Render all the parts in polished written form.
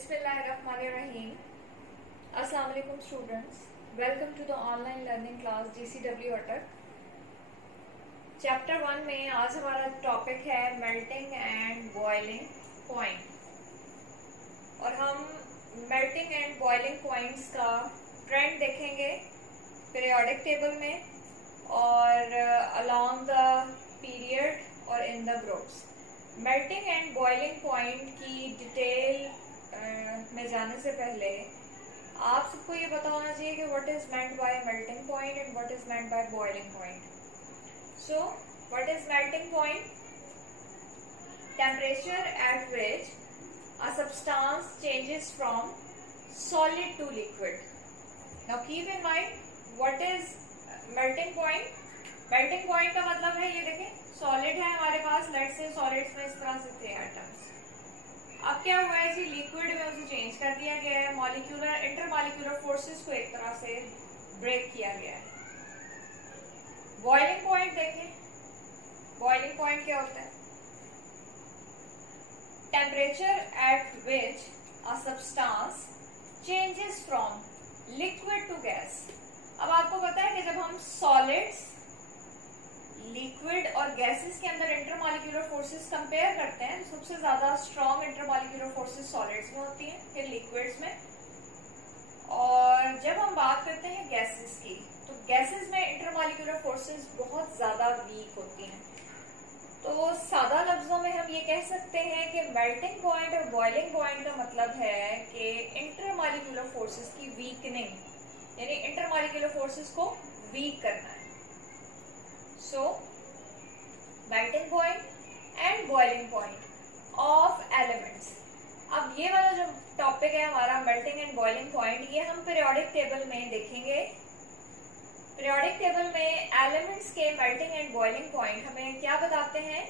Bismillahirrahmanirrahim. Assalamu alaikum students. Welcome to the online learning class GCW अटक. Chapter 1 में आज हमारा टॉपिक है मेल्टिंग एंड बॉइलिंग पॉइंट और हम मेल्टिंग एंड बॉइलिंग पॉइंट्स का ट्रेंड देखेंगे पीरियोडिक टेबल में और अलोंग द पीरियड और in the groups. Melting and boiling point की डिटेल में जाने से पहले आप सबको ये पता होना चाहिए कि what is meant by melting point and what is meant by boiling point. So what is melting point? Temperature at which a substance changes from solid to liquid. Now keep in mind what is melting point. Melting point का मतलब है, ये देखें, solid है हमारे पास, let's say solids में इस तरह से थे एटम्स. अब क्या हुआ है जी, लिक्विड में उसे चेंज कर दिया गया है, मॉलिक्यूलर इंटरमॉलिक्यूलर फोर्सेस को एक तरह से ब्रेक किया गया है. बॉइलिंग पॉइंट देखें, बॉइलिंग पॉइंट क्या होता है? Temperature at which a substance changes from liquid to gas. अब आपको पता है कि जब हम सॉलिड्स, लिक्विड और गैसेस के अंदर इंटरमॉलिक्यूलर फोर्सेस कंपेयर करते हैं, सबसे ज्यादा स्ट्रॉन्ग इंटरमॉलिक्यूलर फोर्सेस सॉलिड्स में होती हैं, फिर लिक्विड्स में. और जब हम बात करते हैं गैसेस की, तो गैसेस में इंटरमॉलिक्यूलर फोर्सेस बहुत ज्यादा वीक होती हैं. तो सादा लफ्जों में हम ये कह सकते हैं कि मेल्टिंग पॉइंट और बॉइलिंग पॉइंट का मतलब है कि इंटरमॉलिक्यूलर फोर्सेस की वीकनिंग, यानी इंटरमॉलिक्यूलर फोर्सेस को वीक करना है. So melting point and boiling point of elements. अब ये वाला जो टॉपिक है हमारा मेल्टिंग एंड बॉइलिंग पॉइंट, ये हम पीरियोडिक टेबल में देखेंगे. पीरियोडिक टेबल में एलिमेंट्स के मेल्टिंग एंड बॉइलिंग पॉइंट हमें क्या बताते हैं?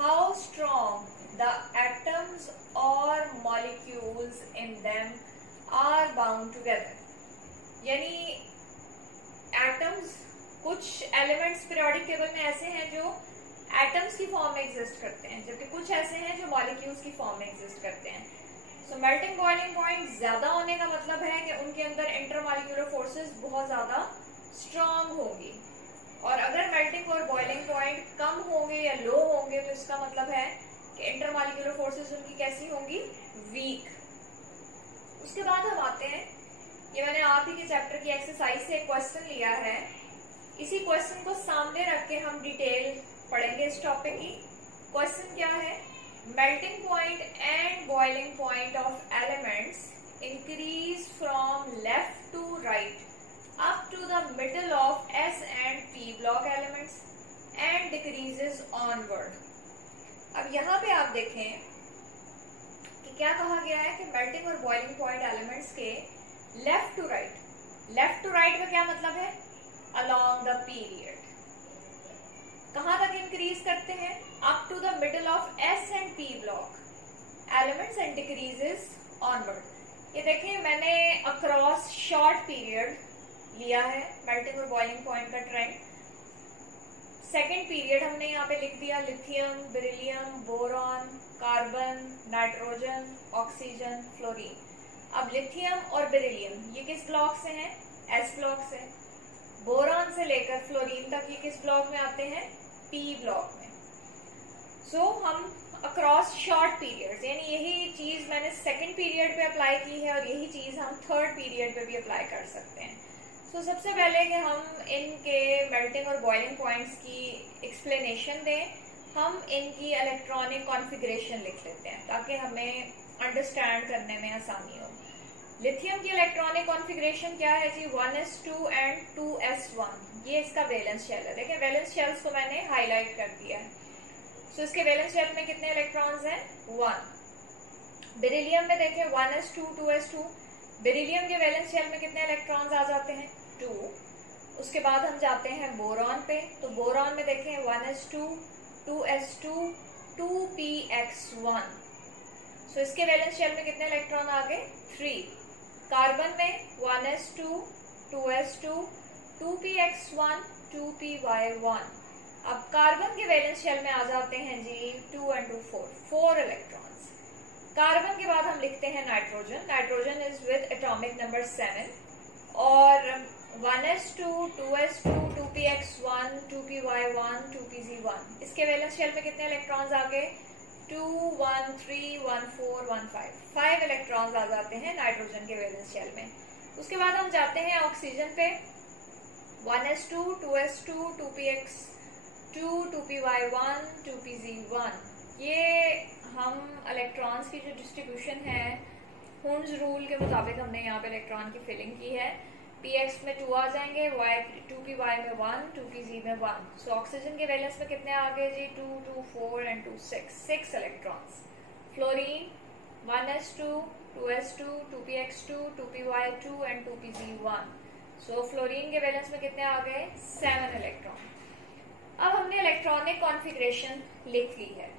हाउ स्ट्रॉन्ग द एटम्स और molecules in them are bound together. यानी एटम्स, कुछ एलिमेंट्स पीरियोडिक टेबल में ऐसे हैं जो एटम्स की फॉर्म में एग्जिस्ट करते हैं, जबकि कुछ ऐसे हैं जो मॉलिक्यूल्स की फॉर्म में एग्जिस्ट करते हैं. सो मेल्टिंग बॉइलिंग पॉइंट ज्यादा होने का मतलब है कि उनके अंदर इंटरमॉलिक्यूलर फोर्सेस बहुत ज्यादा स्ट्रॉन्ग होंगी, और अगर मेल्टिंग और बॉइलिंग पॉइंट कम होंगे या लो होंगे तो इसका मतलब है कि इंटरमॉलिक्यूलर फोर्सेस उनकी कैसी होंगी? वीक. उसके बाद हम आते हैं, ये मैंने आप ही के चैप्टर की एक्सरसाइज से एक क्वेश्चन लिया है. इसी क्वेश्चन को सामने रख के हम डिटेल पढ़ेंगे इस टॉपिक की. क्वेश्चन क्या है? Melting point and boiling point of elements increase from left to right up to the middle of S and P block elements and decreases onward. अब यहाँ पे आप देखें कि क्या कहा गया है कि मेल्टिंग और बॉइलिंग पॉइंट एलिमेंट्स के left to right. Left to right का क्या मतलब है? along the period. कहाँ तक इंक्रीज करते हैं? up to the middle of S and P block elements and decreases onward. ये देखिए, मैंने अक्रॉस शॉर्ट पीरियड लिया है मेल्टिंग और बॉइलिंग पॉइंट का ट्रेंड. सेकेंड पीरियड हमने यहाँ पे लिख दिया lithium, beryllium, boron, carbon, nitrogen, oxygen, fluorine. अब लिथियम और बेरिलियम ये किस ब्लॉक से हैं? एस ब्लॉक से. बोरॉन से लेकर फ्लोरीन तक ये किस ब्लॉक में आते हैं? पी ब्लॉक में. सो हम अक्रॉस शॉर्ट पीरियड्स, यानी यही चीज मैंने सेकेंड पीरियड पे अप्लाई की है और यही चीज हम थर्ड पीरियड पे भी अप्लाई कर सकते हैं. तो सबसे पहले कि हम इनके मेल्टिंग और बॉइलिंग पॉइंट्स की एक्सप्लेनेशन दें, हम इनकी इलेक्ट्रॉनिक कॉन्फ़िगरेशन लिख लेते हैं ताकि हमें अंडरस्टैंड करने में आसानी हो. लिथियम की इलेक्ट्रॉनिक कॉन्फ़िगरेशन क्या है जी? 1s2 and 2s1. ये इसका वैलेंस शेल है. देखिए, वैलेंस शेल्स को मैंने हाईलाइट कर दिया है. सो इसके वैलेंस शेल में कितने इलेक्ट्रॉन्स हैं? 1. बेरिलियम में देखें 1s2 2s2. बेरिलियम के वैलेंस शेल में कितने इलेक्ट्रॉन्स आ जाते हैं? 2. उसके बाद हम जाते हैं बोरॉन पे, तो बोरॉन में देखें 1s2 2s2 2px1. सो इसके वैलेंस शेल में कितने इलेक्ट्रॉन आ गए? 3. कार्बन में 1s2 2s2 2px1 2py1. अब कार्बन के वैलेंस शेल में आ जाते हैं जी 2 and 2 4 इलेक्ट्रॉन्स. कार्बन के बाद हम लिखते हैं nitrogen. Nitrogen is with atomic number 7 और 1s2, 2s2, 2px1, 2py1, 2pz1. इसके वैलेंस शेल में कितने इलेक्ट्रॉन्स आ गए? 2, 1, 3, 1, 4, 1, 5. 5 इलेक्ट्रॉन्स आ जाते हैं नाइट्रोजन के वैलेंस शेल में. उसके बाद हम जाते हैं ऑक्सीजन पे. 1s2, 2s2, 2px2, 2py1, 2pz1. ये हम इलेक्ट्रॉन्स की जो डिस्ट्रीब्यूशन है हुंस रूल के मुताबिक हमने यहाँ पे इलेक्ट्रॉन की फिलिंग की है. px में 2 आ जाएंगे, 2py में 1, 2pz में 1. सो ऑक्सीजन के वैलेंस में कितने आ गए जी? 2, 2, 4 and 2, 6 electrons. Fluorine 1s2, 2s2, 2px2, 2py2 and 2pz1. So fluorine के वैलेंस में कितने आ गए? 7 इलेक्ट्रॉन. अब हमने इलेक्ट्रॉनिक कॉन्फ़िगरेशन लिख ली है.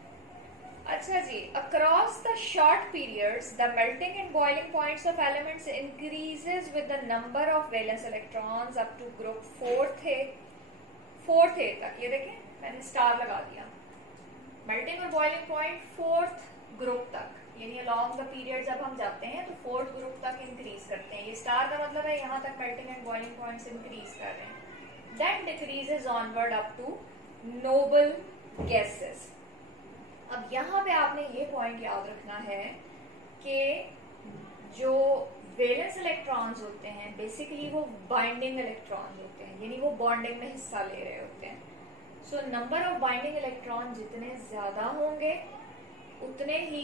अच्छा जी, across the short periods the melting and boiling points of elements increases with the number of valence electrons up to group 4th A तक. ये देखें मैंने स्टार लगा दिया. मेल्टिंग और बॉइलिंग पॉइंट 4th ग्रुप तक, यानी अलोंग द पीरियड जब हम जाते हैं तो 4th ग्रुप तक इंक्रीज करते हैं. ये स्टार का मतलब है यहाँ तक melting and boiling points increase कर रहे हैं. Then decreases onward up to noble gases. अब यहाँ पे आपने ये पॉइंट याद रखना है कि जो वैलेंस इलेक्ट्रॉन्स होते हैं बेसिकली वो बाइंडिंग इलेक्ट्रॉन्स होते हैं, यानी वो बॉन्डिंग में हिस्सा ले रहे होते हैं. So number of binding electron जितने ज्यादा होंगे उतने ही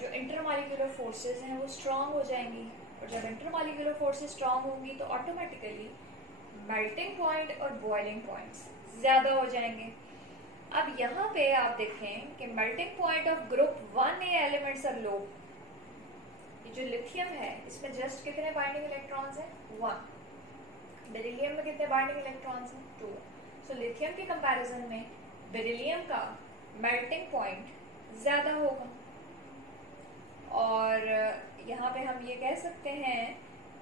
जो इंटरमॉलिक्यूलर फोर्सेस हैं वो स्ट्रांग हो जाएंगी. और जब इंटरमॉलिक्यूलर फोर्सेस स्ट्रांग होंगी तो ऑटोमेटिकली मेल्टिंग पॉइंट और बॉइलिंग पॉइंट्स ज्यादा हो जाएंगे. अब यहाँ पे आप देखें कि melting point of group 1A elements are low. ये जो लिथियम है इसमें जस्ट कितने बाइंडिंग इलेक्ट्रॉन्स हैं? 1. बेरिलियम में कितने बाइंडिंग इलेक्ट्रॉन्स हैं? 2. सो लिथियम के कंपैरिजन में बेरिलियम का मेल्टिंग पॉइंट ज्यादा होगा. और यहाँ पे हम ये कह सकते हैं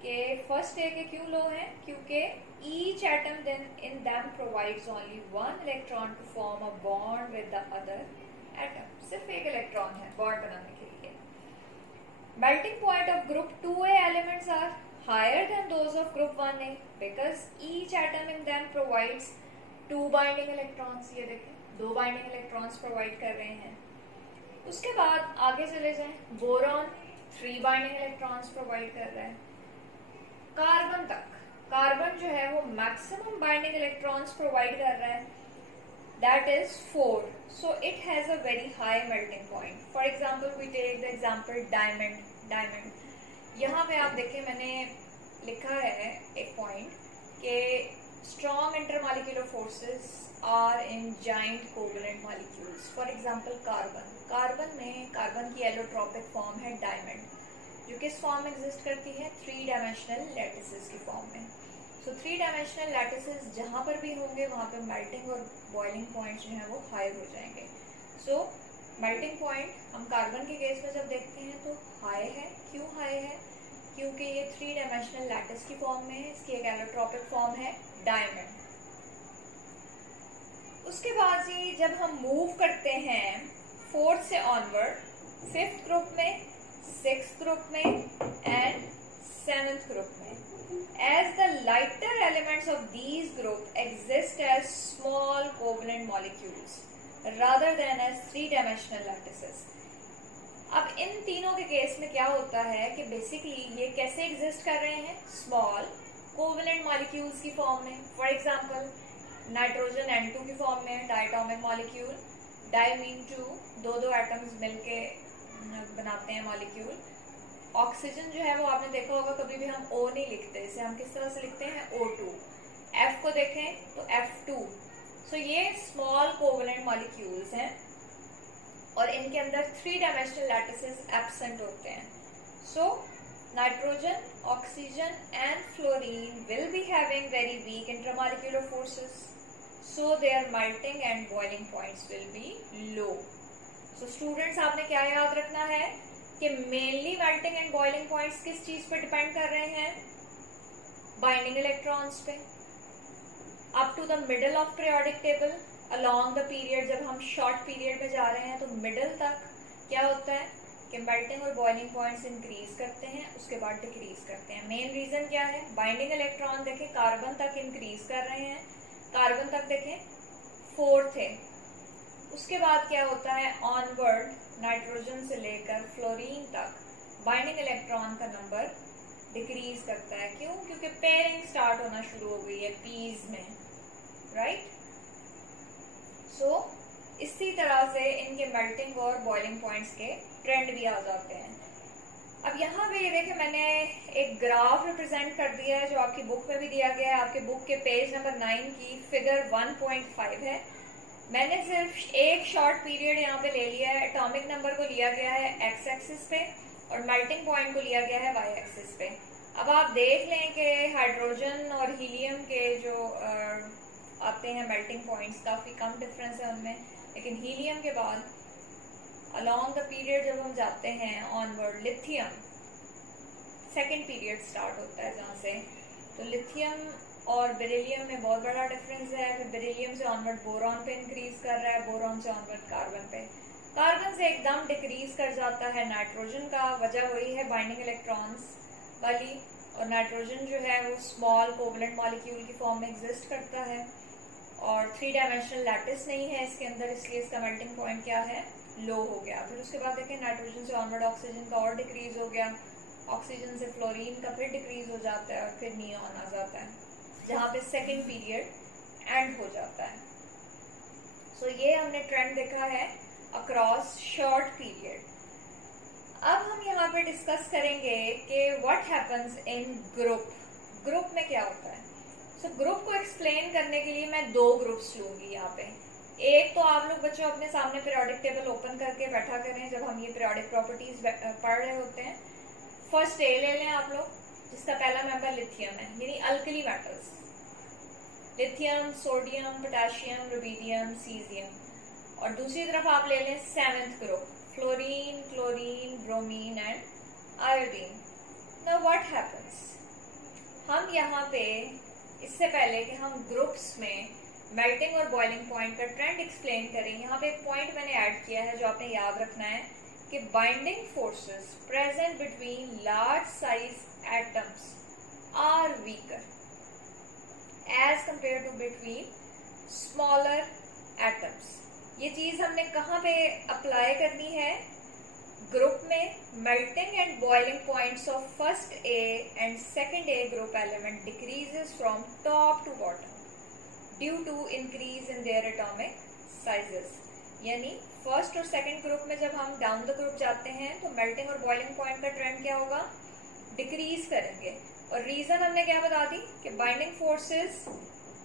कि फर्स्ट ए के क्यों लो हैं? क्योंकि each atom then in them provides only one electron to form a bond with the other atom. सिर्फ एक इलेक्ट्रॉन है बॉन्ड बनाने के लिए. Melting point of group 2A elements are higher than those of group 1A because each atom in them provides 2 binding electrons. ये देखें 2 binding electrons provide कर रहे हैं. उसके बाद आगे चले जाएं. बोरॉन 3 binding electrons provide कर रहा है. कार्बन तक, कार्बन जो है वो मैक्सिमम बाइंडिंग इलेक्ट्रॉन्स प्रोवाइड कर रहा है, that is 4. So it has a very high melting point. For example we take the example diamond. यहाँ पे आप देखें मैंने लिखा है एक पॉइंट कि strong intermolecular forces are in giant covalent molecules. For example carbon में कार्बन की एलोट्रोपिक फॉर्म है डायमंड, जो किस फॉर्म में एग्जिस्ट करती है? 3 डायमेंशनल लैटिसेस की फॉर्म में. सो 3 डायमेंशनल लैटिसेस जहाँ पर भी होंगे वहाँ पे मेल्टिंग और बॉइलिंग पॉइंट जो है वो हाई हो जाएंगे. सो मेल्टिंग पॉइंट हम कार्बन के केस में जब देखते हैं तो हाई है. क्यों हाई है? क्योंकि ये 3 डायमेंशनल लैटिस की फॉर्म में है. इसकी एक एलोट्रोपिक फॉर्म है डायमंड. उसके बाद जी जब हम मूव करते हैं 4th से ऑनवर्ड 5th ग्रुप में, 6th ग्रुप में एंड 7th ग्रुप में, as the lighter elements of these group exist as small covalent molecules rather than as 3-dimensional lattices. अब इन तीनों के केस में क्या होता है कि बेसिकली ये कैसे एग्जिस्ट कर रहे हैं? स्मॉल कोवलेंट मॉलिक्यूल्स की फॉर्म में. फॉर एग्जांपल नाइट्रोजन N2 की फॉर्म में डायटोमिक मॉलिक्यूल, डायमीन 2, दो एटम्स मिलके बनाते हैं मॉलिक्यूल. ऑक्सीजन जो है वो आपने देखा होगा कभी भी हम O नहीं लिखते, इसे हम किस तरह से लिखते हैं? O2. F को देखें तो F2. सो ये स्मॉल कोवलेंट मॉलिक्यूल्स हैं और इनके अंदर 3 डायमेंशनल लैटिसेस एब्सेंट होते हैं. So nitrogen, oxygen and fluorine will be having very weak intermolecular forces, so their melting and boiling points will be low. So students आपने क्या याद रखना है कि mainly melting and boiling points किस चीज पे डिपेंड कर रहे हैं? बाइंडिंग इलेक्ट्रॉन्स पे. Up to the middle of periodic table along the period, जब हम शॉर्ट पीरियड में जा रहे हैं तो मिडल तक क्या होता है कि मेल्टिंग और बॉइलिंग पॉइंट्स इंक्रीज करते हैं, उसके बाद डिक्रीज करते हैं। मेन रीजन क्या है? बाइंडिंग इलेक्ट्रॉन देखें कार्बन तक इंक्रीज कर रहे हैं, कार्बन तक देखें 4 थे, उसके बाद क्या होता है ऑनवर्ड नाइट्रोजन से लेकर फ्लोरीन तक बाइंडिंग इलेक्ट्रॉन का नंबर डिक्रीज करता है। क्यों? क्योंकि पेयरिंग स्टार्ट होना शुरू हो गई है पीज में, राइट? सो इसी तरह से इनके मेल्टिंग और बॉइलिंग पॉइंट्स के ट्रेंड भी आ जाते हैं। अब यहाँ पे ये देखें मैंने एक ग्राफ रिप्रेजेंट कर दिया है जो आपकी बुक में भी दिया गया है। आपके बुक के पेज नंबर 9 की फिगर 1.5 है। मैंने सिर्फ एक शॉर्ट पीरियड यहाँ पे ले लिया है। एटॉमिक नंबर को लिया गया है एक्स एक्सिस पे और मेल्टिंग पॉइंट को लिया गया है वाई एक्सिस पे। अब आप देख लें कि हाइड्रोजन और हीलियम के जो आते हैं मेल्टिंग पॉइंट्स काफी कम डिफरेंस है उनमें, लेकिन हीलियम के बाद अलोंग द पीरियड जब हम जाते हैं onward lithium second period start होता है जहाँ से, तो लिथियम और बेरिलियम में बहुत बड़ा डिफरेंस है। फिर बेरिलियम से ऑनवर्ड बोरॉन पे इंक्रीज कर रहा है, बोरॉन से ऑनवर्ड कार्बन पे, कार्बन से एकदम डिक्रीज कर जाता है नाइट्रोजन का। वजह वही है बाइंडिंग इलेक्ट्रॉन्स वाली, और नाइट्रोजन जो है वो स्मॉल कोवलेंट मॉलिक्यूल की फॉर्म में एग्जिस्ट करता है और 3 डायमेंशनल लैटिस नहीं है इसके अंदर, इसलिए इसका मेल्टिंग पॉइंट क्या है? लो हो गया। फिर उसके बाद देखें नाइट्रोजन से ऑनवर्ड ऑक्सीजन का और डिक्रीज हो गया, ऑक्सीजन से फ्लोरीन का फिर डिक्रीज हो जाता है और फिर नियॉन आ जाता है जहाँ पे सेकेंड पीरियड एंड हो जाता है। सो ये हमने ट्रेंड देखा है अक्रॉस शॉर्ट पीरियड। अब हम यहाँ पे डिस्कस करेंगे कि what happens in group. Group में क्या होता है? सो ग्रुप को एक्सप्लेन करने के लिए मैं 2 ग्रुप्स लूंगी यहाँ पे। एक तो आप लोग बच्चों अपने सामने पीरियोडिक टेबल ओपन करके बैठा करें जब हम ये पीरियोडिक प्रॉपर्टीज पढ़ रहे होते हैं। फर्स्ट ए ले लें आप लोग, जिसका पहला मेंबर लिथियम है, यानी alkali metals, lithium, sodium, potassium, rubidium, caesium. और दूसरी तरफ आप ले लें 7th group, fluorine, chlorine, bromine and iodine. Now what happens, हम यहाँ पे इससे पहले कि हम ग्रुप्स में मेल्टिंग और बॉइलिंग पॉइंट का ट्रेंड एक्सप्लेन करें, यहाँ पे एक पॉइंट मैंने ऐड किया है जो आपने याद रखना है कि binding forces present between large size atoms are weaker as compare to between smaller atoms. ये चीज हमने कहाँ पे अप्लाई करनी है? ग्रुप में melting and boiling points of first A and second A group element decreases from top to bottom due to increase in their atomic sizes. यानी first और सेकंड ग्रुप में जब हम डाउन द ग्रुप जाते हैं तो melting और boiling point का ट्रेंड क्या होगा? डिक्रीज करेंगे। और रीजन हमने क्या बता दी कि binding forces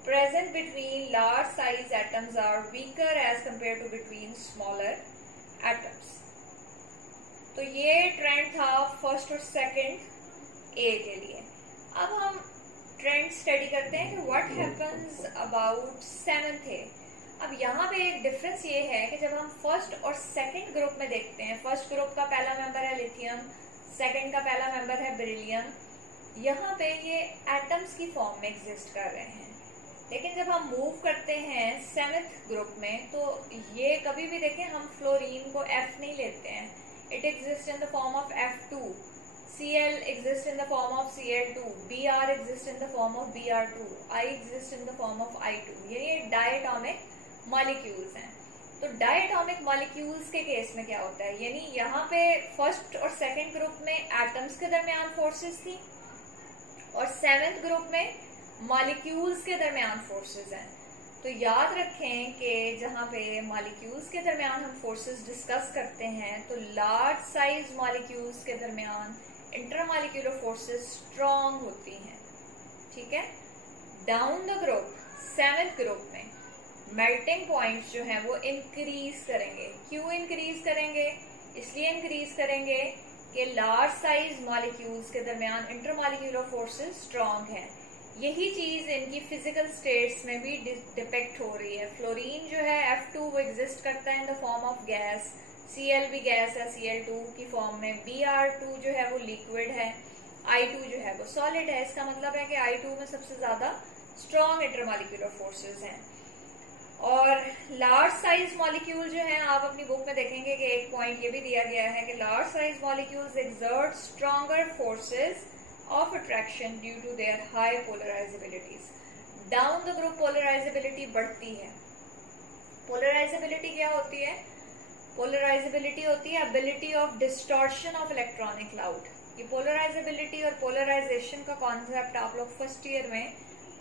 present between large size atoms are weaker as compare to between smaller atoms. तो ये ट्रेंड था फर्स्ट और सेकंड ए के लिए। अब हम ट्रेंड स्टडी करते हैं कि व्हाट हैपेंस अबाउट 7th ए। अब यहाँ पे एक डिफरेंस ये है कि जब हम फर्स्ट और सेकंड ग्रुप में देखते हैं, फर्स्ट ग्रुप का पहला मेंबर है लिथियम, सेकंड का पहला मेंबर है बेरिलियम, यहाँ पे ये एटम्स की फॉर्म में एग्जिस्ट कर रहे हैं। लेकिन जब हम मूव करते हैं 7th ग्रुप में तो ये कभी भी देखें हम फ्लोरीन को F नहीं लेते हैं, it exist in the form of F2, Cl exists in the form of Cl2, Br exists in the form of Br2, I exists in the form of I2। ये डायटॉमिक मॉलिक्यूल्स हैं। तो diatomic molecules के case में क्या होता है? यानी यहाँ पे फर्स्ट और सेकंड ग्रुप में एटम्स के दरमियान फोर्सेस थी और 7th ग्रुप में मॉलिक्यूल्स के दरमियान फोर्सेस हैं। तो याद रखें कि जहाँ पे मॉलिक्यूल्स के दरमियान हम फोर्सेस डिस्कस करते हैं तो लार्ज साइज मॉलिक्यूल्स के दरमियान इंटरमॉलिक्यूलर फोर्सेस स्ट्रॉन्ग होती हैं, ठीक है। Down the group 7th group में मेल्टिंग पॉइंट्स जो हैं वो इंक्रीज करेंगे। क्यों इंक्रीज करेंगे? इसलिए इंक्रीज करेंगे कि लार्ज साइज मॉलिक्यूल्स के दरमियान इंटरमॉलिक्यूलर फोर्सेस स्ट्रॉन्ग हैं। यही चीज इनकी फिजिकल स्टेट्स में भी डिपेक्ट हो रही है। फ्लोरीन जो है F2 वो एग्जिस्ट करता है in the form of gas, Cl भी गैस है Cl2 की फॉर्म में, Br2 जो है वो लिक्विड है, I2 जो है वो सॉलिड है। इसका मतलब है कि I2 में सबसे ज्यादा स्ट्रॉन्ग इंटरमॉलिक्यूलर फोर्सेस हैं। और लार्ज साइज मॉलिक्यूल जो है, आप अपनी बुक में देखेंगे कि एक पॉइंट ये भी दिया गया है कि large size molecules exert stronger forces of attraction due to their high polarizabilities. Down the group polarizability बढ़ती है। पोलराइजेबिलिटी क्या होती है? पोलराइजेबिलिटी होती है ability of distortion of electronic cloud. ये पोलराइजेबिलिटी और पोलराइजेशन का कॉन्सेप्ट आप लोग फर्स्ट ईयर में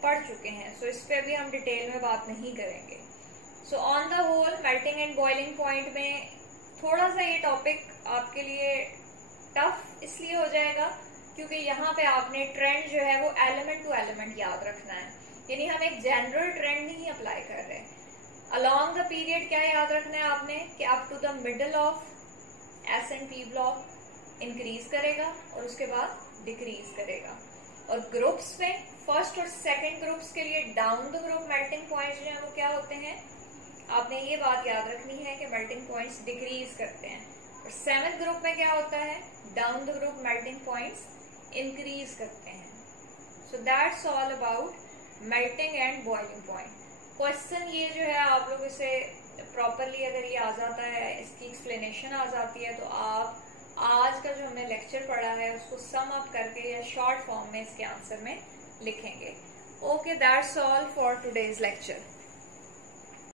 पढ़ चुके हैं, सो इस पे अभी हम डिटेल में बात नहीं करेंगे। So on the whole melting and boiling point में थोड़ा सा ये टॉपिक आपके लिए टफ इसलिए हो जाएगा क्योंकि यहाँ पे आपने ट्रेंड जो है वो एलिमेंट टू एलिमेंट याद रखना है, यानी हम एक जनरल ट्रेंड नहीं अप्लाई कर रहे। अलोंग द पीरियड क्या याद रखना है आपने कि up to the middle of s and p block increase करेगा और उसके बाद डिक्रीज करेगा। और ग्रुप्स में फर्स्ट और सेकंड ग्रुप्स के लिए down the group melting points जो है वो क्या होते हैं, आपने ये बात याद रखनी है कि मेल्टिंग पॉइंट्स डिक्रीज करते हैं। और सेवेंथ ग्रुप में क्या होता है, down the group melting points increase करते हैं। So that's all about melting and boiling point. Question ये जो है आप लोग इसे प्रॉपरली अगर ये आ जाता है, इसकी एक्सप्लेनेशन आ जाती है, तो आप आज का जो हमने लेक्चर पढ़ा है उसको सम अप करके या शॉर्ट फॉर्म में इसके आंसर में लिखेंगे। Okay, that's all for today's lecture.